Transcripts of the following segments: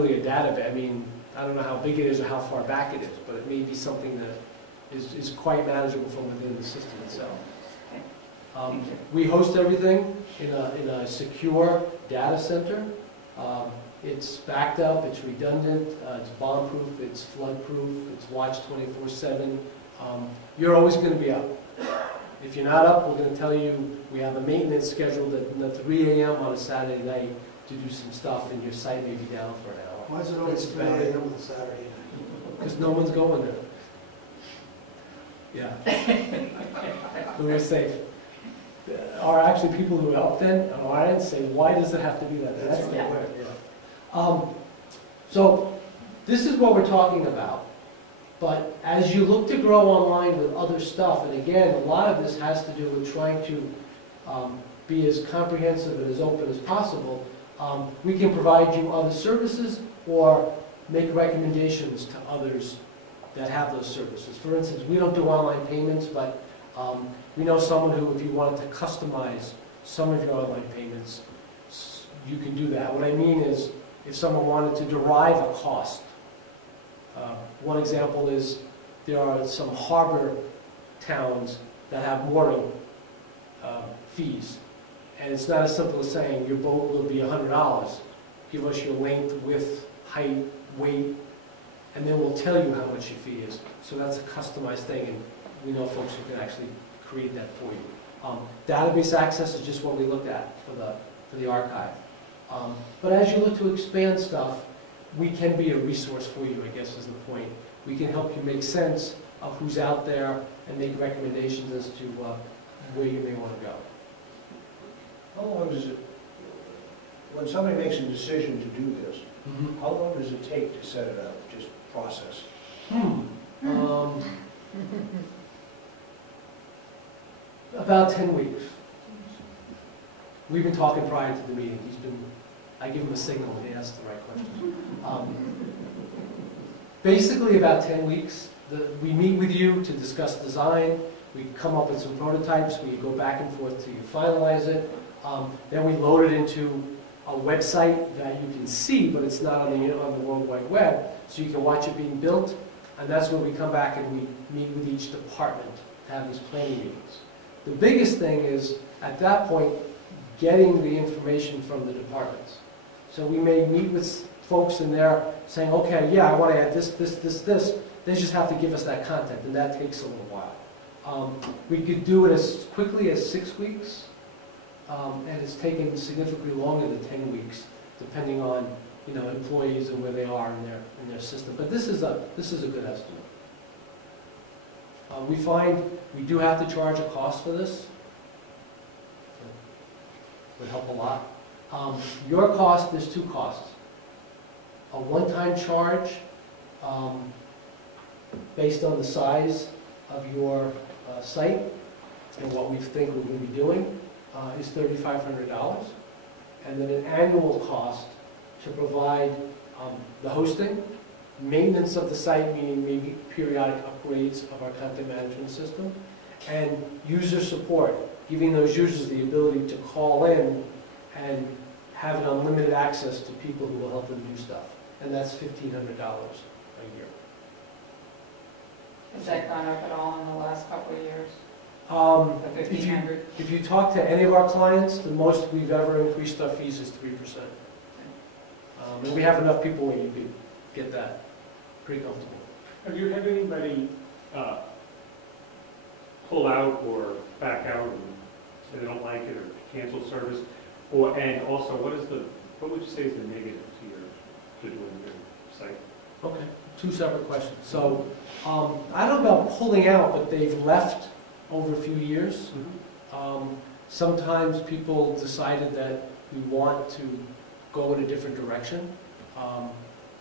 really a database. I mean, I don't know how big it is or how far back it is, but it may be something that is quite manageable from within the system itself. We host everything in a secure data center. It's backed up, it's redundant, it's bomb-proof, it's flood-proof, it's watched 24/7. You're always going to be up. If you're not up, we're going to tell you we have a maintenance scheduled at 3 a.m. on a Saturday night to do some stuff, and your site may be down for an hour. Why is it always 3 a.m. on Saturday night? Because no one's going there. Yeah. So we're safe. Are actually people who are up then on our end say, why does it have to be that? That's the way. Yeah. So this is what we're talking about. But as you look to grow online with other stuff, and again, a lot of this has to do with trying to be as comprehensive and as open as possible, we can provide you other services or make recommendations to others that have those services. For instance, we don't do online payments, but we know someone who, if you wanted to customize some of your online payments, you can do that. What I mean is, if someone wanted to derive a cost, one example is there are some harbor towns that have mooring fees. And it's not as simple as saying your boat will be $100. Give us your length, width, height, weight, and then we'll tell you how much your fee is. So that's a customized thing, and we know folks who can actually create that for you. Database access is just what we looked at for the archive. But as you look to expand stuff, we can be a resource for you, I guess is the point. We can help you make sense of who's out there and make recommendations as to where you may want to go. How long does it, when somebody makes a decision to do this, how long does it take to set it up, just process? About 10 weeks. We've been talking prior to the meeting. I give him a signal when he asks the right question. Basically about 10 weeks. We meet with you to discuss design. We come up with some prototypes. We go back and forth till you finalize it. Then we load it into a website that you can see, but it's not on the World Wide Web, so you can watch it being built. And that's when we come back and we meet with each department to have these planning meetings. The biggest thing is, at that point, getting the information from the departments. So we may meet with folks in there saying, okay, yeah, I want to add this, this, this, this. They just have to give us that content, and that takes a little while. We could do it as quickly as 6 weeks, and it's taken significantly longer than 10 weeks, depending on employees and where they are in their system. But this is a good estimate. We find we do have to charge a cost for this. Would help a lot. Your cost, there's two costs. A one-time charge based on the size of your site and what we think we're going to be doing is $3,500. And then an annual cost to provide the hosting, maintenance of the site, meaning maybe periodic upgrades of our content management system, and user support, giving those users the ability to call in and have an unlimited access to people who will help them do stuff. And that's $1,500 a year. Has that gone up at all in the last couple of years? If you talk to any of our clients, the most we've ever increased our fees is 3%. And we have enough people where you could get that pretty comfortable. Have you had anybody pull out or back out and say they don't like it or cancel service? And also, what would you say is the negative to doing your site? Okay, two separate questions. So I don't know about pulling out, but they've left over a few years. Sometimes people decided that we want to go in a different direction.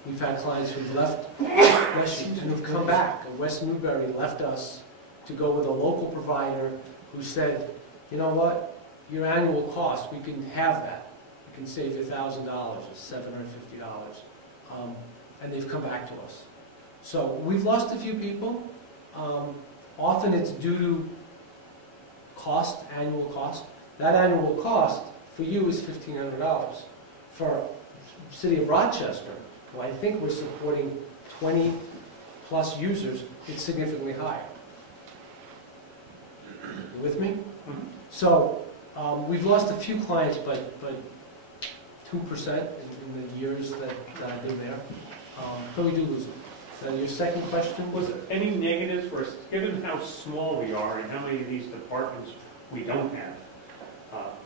We've had clients who've left and who've come back. West Newbury left us to go with a local provider who said, you know what, your annual cost, we can have that. We can save you $1,000 or $750. And they've come back to us. So we've lost a few people. Often it's due to cost, annual cost. That annual cost for you is $1,500. For the city of Rochester, well, I think we're supporting 20+ users, it's significantly higher. You with me? Mhm. So, we've lost a few clients, but 2% in the years that I've been there. But we do lose them. Now, your second question was? Was there any negatives for us, given how small we are and how many of these departments we don't have?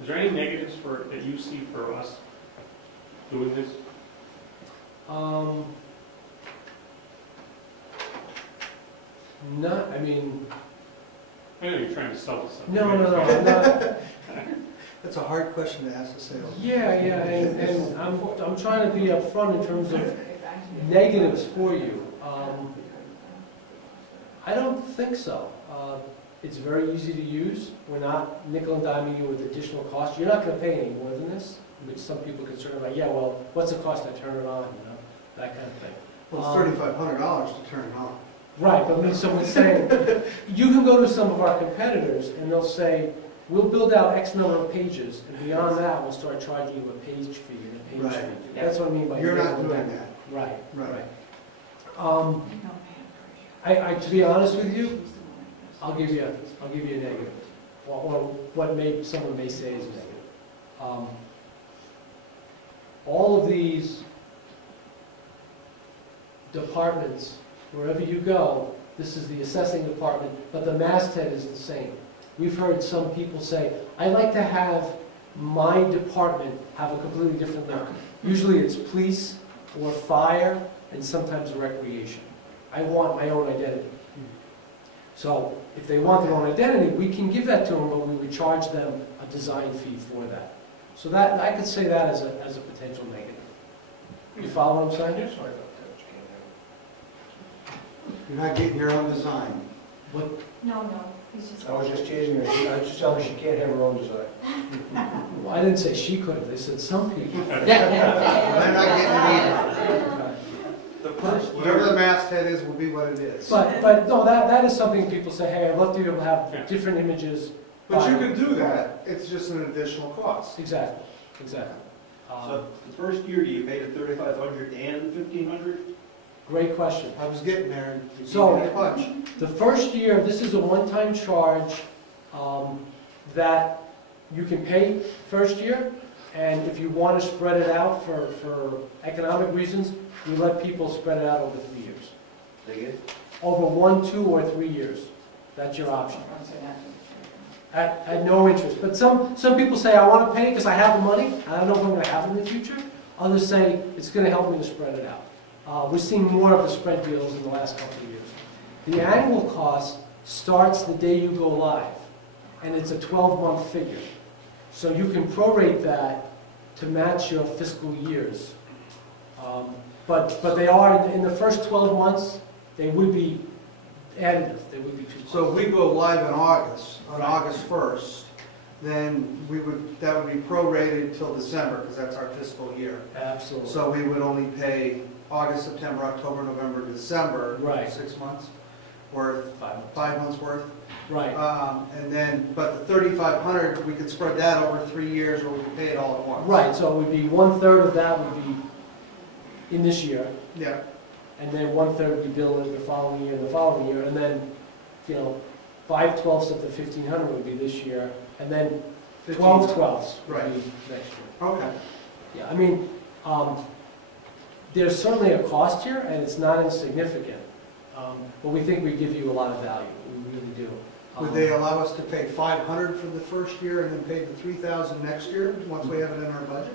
Is there any negatives that you see for us doing this? Not, I mean, I know you're trying to sell us something. no, I'm not. That's a hard question to ask a salesman. Yeah, and I'm trying to be upfront in terms of negatives for you. I don't think so. It's very easy to use. We're not nickel and diming you with additional costs. You're not going to pay any more than this, which some people are concerned about. Yeah, well, what's the cost to turn it on? You know, that kind of thing. Well, it's $3,500 to turn it on. Right, but when someone's saying, you can go to some of our competitors and they'll say, we'll build out X number of pages, and beyond that, we'll start charging you a page fee and a page Right. fee. That's what I mean by. You're not nickel and doing dime. that. Right, Right. right. To be honest with you, I'll give you a negative, or what someone may say is negative. All of these departments, wherever you go, this is the assessing department, but the masthead is the same. We've heard some people say, I like to have my department have a completely different look. Usually it's police or fire and sometimes recreation. I want my own identity. So if they want their own identity, we can give that to them, but we would charge them a design fee for that. So that, I could say that as a potential negative. You follow what I'm saying? Sorry about that, you can't have You're not getting your own design. What? No, he's just. it. I was just teasing her, I was just telling her she can't have her own design. Well, I didn't say she couldn't, they said some people. They're not getting it either. Whatever the masthead is will be what it is. But no, that is something people say, hey, I'd love to be able to have different images. But you can do that, it's just an additional cost. Exactly. So the first year, do you pay the $3,500 and $1,500? Great question. I was getting there, and you So- gave me a bunch. The first year, this is a one-time charge that you can pay first year, and if you want to spread it out for economic reasons, we let people spread it out over 3 years. Again? Over 1, 2, or 3 years. That's your option. At no interest. But some people say, I want to pay because I have the money. I don't know if I'm going to have it in the future. Others say, it's going to help me to spread it out. We're seeing more of the spread deals in the last couple of years. The annual cost starts the day you go live, and it's a 12-month figure. So you can prorate that to match your fiscal years. But they are, in the first 12 months, they would be additive. They would be 2 months. So if we go live in August, on Right. August 1st, then that would be prorated till December, because that's our fiscal year. Absolutely. So we would only pay August, September, October, November, December. Right. 6 months worth, 5 months. 5 months worth. Right. And then, but the $3,500, we could spread that over 3 years, or we could pay it all at once. Right, so it would be 1/3 of that would be in this year, Yeah. and then 1/3 would be billed the following year, and then, 5/12 of the 1,500 would be this year, and then 12/12 would Right. be next year. Okay. Yeah, I mean, there's certainly a cost here, and it's not insignificant, but we think we give you a lot of value, we really do. Would they allow us to pay $500 for the first year and then pay the $3,000 next year, once we have it in our budget?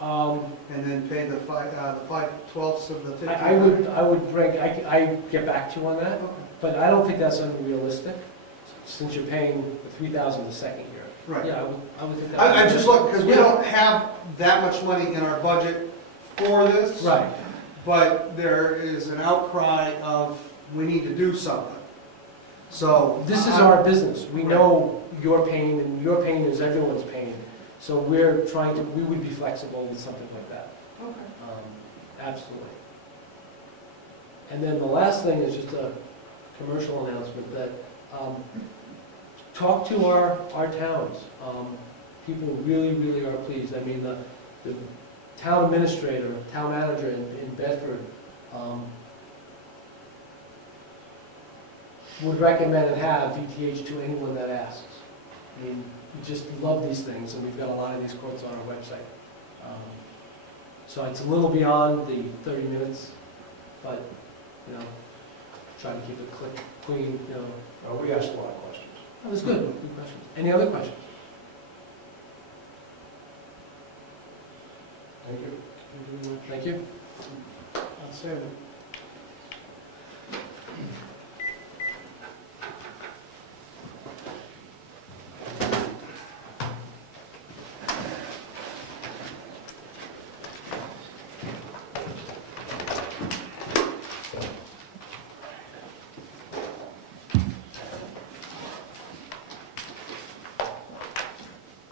And then pay the 5/12 of the 1,500? I would break, I get back to you on that, Okay. but I don't think that's unrealistic, since you're paying the 3,000 the second year. Right. Yeah, I would think that. I just look, because we Yeah. don't have that much money in our budget for this. Right, But there is an outcry of, we need to do something. So. this is our business, we know your pain, and your pain is everyone's pain, so we would be flexible with something like that. Okay. Absolutely. And then the last thing is just a commercial announcement that, talk to our towns. People really, really are pleased. I mean, the town administrator, town manager in Bedford, would recommend and have VTH to anyone that asks. I mean, we just love these things, and we've got a lot of these quotes on our website. So it's a little beyond the 30 minutes, but, you know, try to keep it clean, you know. We asked a lot of questions. That was good, good questions. Any other questions? Thank you. Thank you. I'll say that.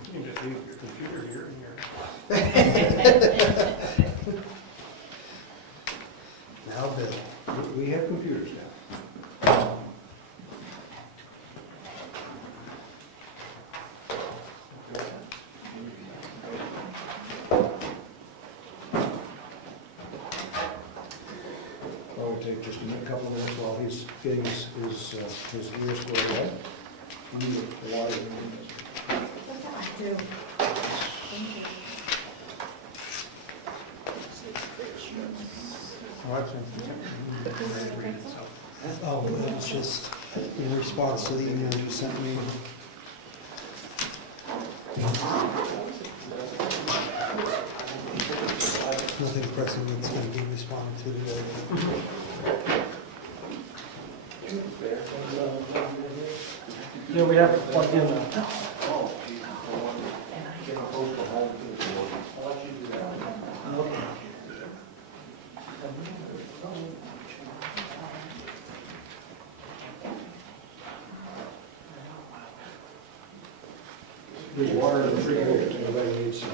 You can just leave your computer here and here. Now, Bill. We have computers now. Well, we'll take just a couple of minutes while he's getting his ears squared away. We need a water. I do. Thank you. Oh, it was just in response to the email you sent me. Nothing pressing that's going to be responded to today. Yeah, we have to plug in. There's water in the refrigerator, anybody needs some.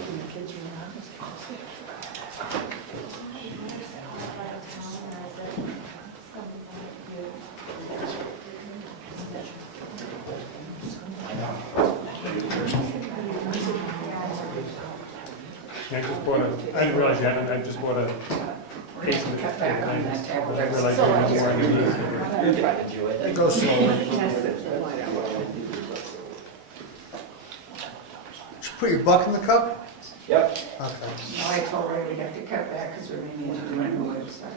I just bought I didn't realize you hadn't, I just bought a case of it. I didn't realize you had more than these. It goes slowly. Should put your buck in the cup? Yep. Okay. No, I told her we'd have to cut back because we're running into the runway website.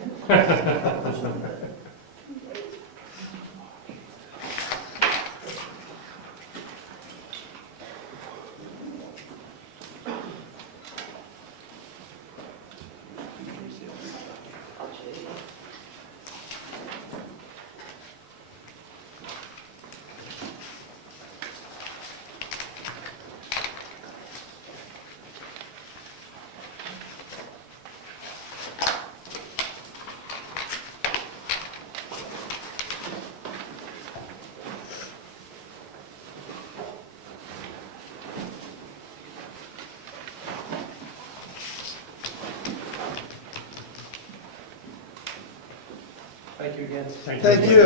Thank you again. Thank you.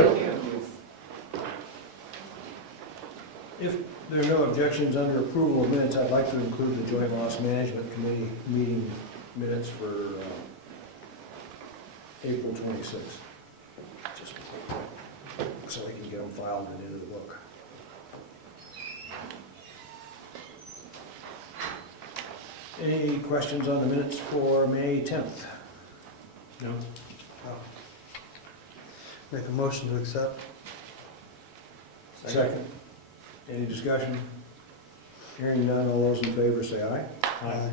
If there are no objections under approval of minutes, I'd like to include the Joint Loss Management Committee meeting minutes for April 26th. Just so I can get them filed and into the book. Any questions on the minutes for May 10th? No? Make a motion to accept. Second. Any discussion? Hearing none, all those in favor say aye. Aye.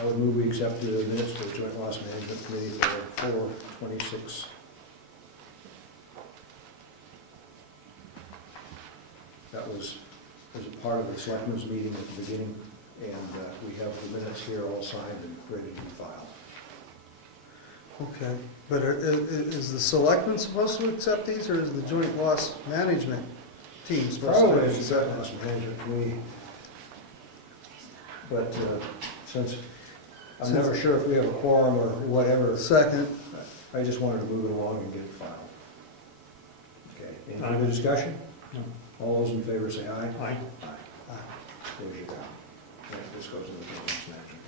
I would move we accept the minutes for the Joint Loss Management Committee for 4/26. That was as a part of the Selectmen's meeting at the beginning, and we have the minutes here all signed and ready to be filed. Okay, but is the selectmen supposed to accept these, or is the joint loss management team supposed to Probably it's the accept Joint Loss Management Committee. But since I'm never sure if we have a quorum or whatever, Second. I just wanted to move it along and get it filed. Okay, any Aye. further discussion? No. All those in favor say aye. Aye. There's your vote. This goes to the government's action.